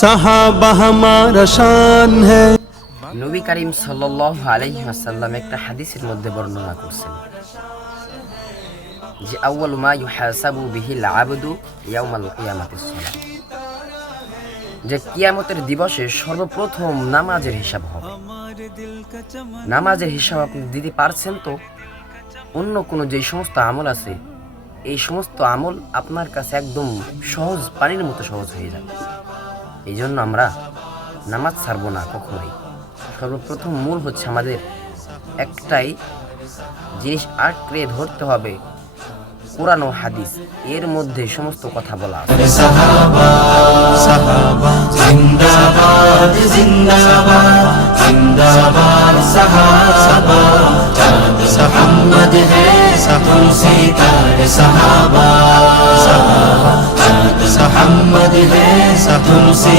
साहाबा हमारा शान है। নবী করিম সাল্লাল্লাহু আলাইহি ওয়াসাল্লাম একটা হাদিসের মধ্যে বর্ণনা করছেন যে আউয়ালু মা ইউহাসাবু বিহিল আবদু ইয়াউমাল কিয়ামাতিস সালাত, যে কিয়ামতের দিবসে সর্বপ্রথম নামাজের হিসাব হবে। নামাজের হিসাব আপনি দিতে পারছেন তো? অন্য কোনো যে সমস্ত আমল আছে এই সমস্ত আমল আপনার কাছে একদম সহজ, পানির মতো সহজ হয়ে যাবে। এই জন্য আমরা নামাজ ছাড়বো না কখনোই। সর্বপ্রথম মূল হচ্ছে আমাদের একটাই জিনিস আঁকড়ে ধরতে হবে, কোরআন ও হাদিস, এর মধ্যে সমস্ত কথা বলা আছে। সাহাবা সাহাবা জিন্দাবাদ জিন্দাবাদ জিন্দাবাদ সাহাবা মুহাম্মদ है तुमसे तारे साहबा साहबा मुहम्मद है तुमसे